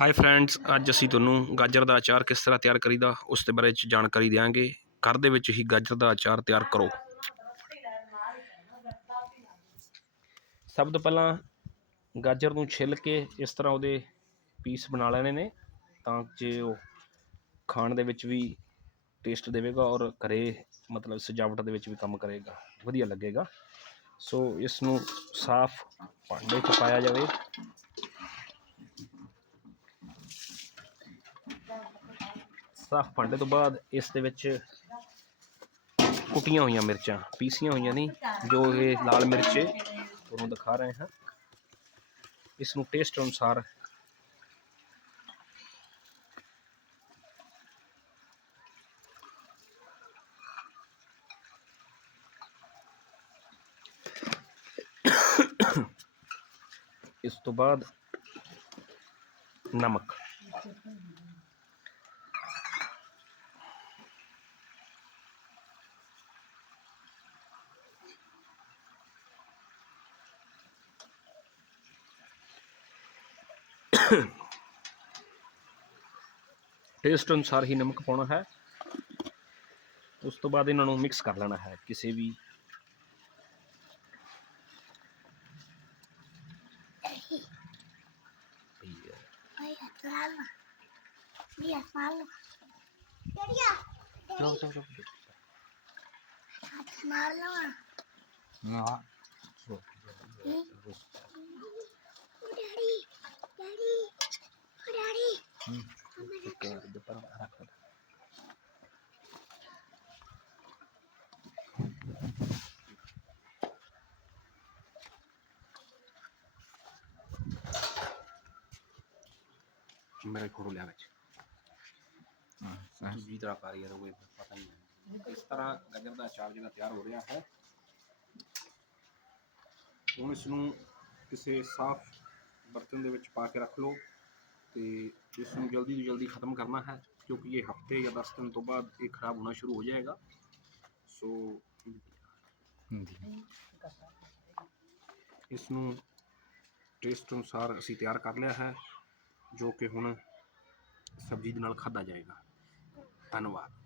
High friends ਅੱਜ ਅਸੀਂ ਤੁਹਾਨੂੰ ਗਾਜਰ ਦਾ ਅਚਾਰ ਕਿਸ ਤਰ੍ਹਾਂ ਤਿਆਰ ਕਰੀਦਾ, ਉਸ ਦੇ ਬਾਰੇ ਚ ਜਾਣਕਾਰੀ ਦਿਆਂਗੇ। ਘਰ ਦੇ ਵਿੱਚ ਹੀ ਗਾਜਰ ਦਾ ਅਚਾਰ ਤਿਆਰ ਕਰੋ। ਸਭ ਤੋਂ ਪਹਿਲਾਂ ਗਾਜਰ ਨੂੰ ਛਿੱਲ ਕੇ ਇਸ ਤਰ੍ਹਾਂ ਉਹਦੇ ਪੀਸ ਬਣਾ ਲੈਣੇ ਨੇ, ਤਾਂ ਜੇ ਉਹ ਖਾਣ ਦੇ ਵਿੱਚ ਵੀ ਟੇਸਟ ਦੇਵੇਗਾ ਔਰ ਘਰੇ ਮਤਲਬ ਸਜਾਵਟ ਦੇ ਵਿੱਚ ਵੀ ਕੰਮ ਕਰੇਗਾ, ਵਧੀਆ ਲੱਗੇਗਾ। ਸੋ ਇਸ ਨੂੰ ਸਾਫ਼ ਭਾਂਡੇ 'ਚ ਪਾਇਆ ਜਾਵੇ। ਸਾਫ਼ ਭਾਂਡੇ ਤੋਂ ਬਾਅਦ ਇਸ ਦੇ ਵਿੱਚ ਕੁੱਟੀਆਂ ਹੋਈਆਂ ਮਿਰਚਾਂ, ਪੀਸੀਆਂ ਹੋਈਆਂ ਨਹੀਂ ਜੋ ਇਹ ਲਾਲ ਮਿਰਚ ਤੁਹਾਨੂੰ ਦਿਖਾ ਰਹੇ ਹਾਂ। ਇਸ ਨੂੰ ਟੇਸਟ ਅਨੁਸਾਰ ਇਸ ਤੋਂ ਬਾਅਦ ਨਮਕ। ਟੇਸਟ ਅਨੁਸਾਰ ਹੀ ਨਮਕ ਪਾਉਣਾ ਹੈ ਉਸ ਤੋਂ ਬਾਅਦ ਇਹਨਾਂ ਨੂੰ ਮਿਕਸ ਕਰ ਲੈਣਾ ਹੈ ਕਿਸੇ ਵੀ. ਚਲੋ ਚਲੋ ਚਲੋ Atlala. Daddy. ਮੇਰੇ ਫੋਟੋ ਲਿਆ ਵਿੱਚ। ਦੂਜੀ ਤਰ੍ਹਾਂ ਕਰ ਯਾਰ ਉਹ ਪਤਾ ਨਹੀਂ। ਇਸ ਤਰ੍ਹਾਂ ਗਾਜਰ ਦਾ ਅਚਾਰ ਜਿਹੜਾ ਤਿਆਰ ਹੋ ਰਿਹਾ ਹੈ? ਹੁਣ ਇਸ ਨੂੰ ਕਿਸੇ ਸਾਫ਼ ਬਰਤਨ ਦੇ ਵਿੱਚ ਪਾ ਕੇ ਰੱਖ ਲਓ। ਤੇ ਇਸ ਨੂੰ ਜਲਦੀ ਤੋਂ ਜਲਦੀ ਖਤਮ ਕਰਨਾ ਹੈ ਕਿਉਂਕਿ ਇਹ ਹਫ਼ਤੇ ਜਾਂ 10 ਦਿਨ ਤੋਂ ਬਾਅਦ ਇਹ ਖਰਾਬ ਹੋਣਾ ਸ਼ੁਰੂ ਹੋ ਜਾਏਗਾ। ਸੋ ਇਸ ਨੂੰ ਟੇਸਟ ਅਨੁਸਾਰ ਅਸੀਂ ਤਿਆਰ ਕਰ ਲਿਆ ਹੈ ਜੋ ਕਿ ਹੁਣ ਸਬਜ਼ੀ ਦੇ ਨਾਲ ਖਾਧਾ ਜਾਏਗਾ। ਧੰਨਵਾਦ।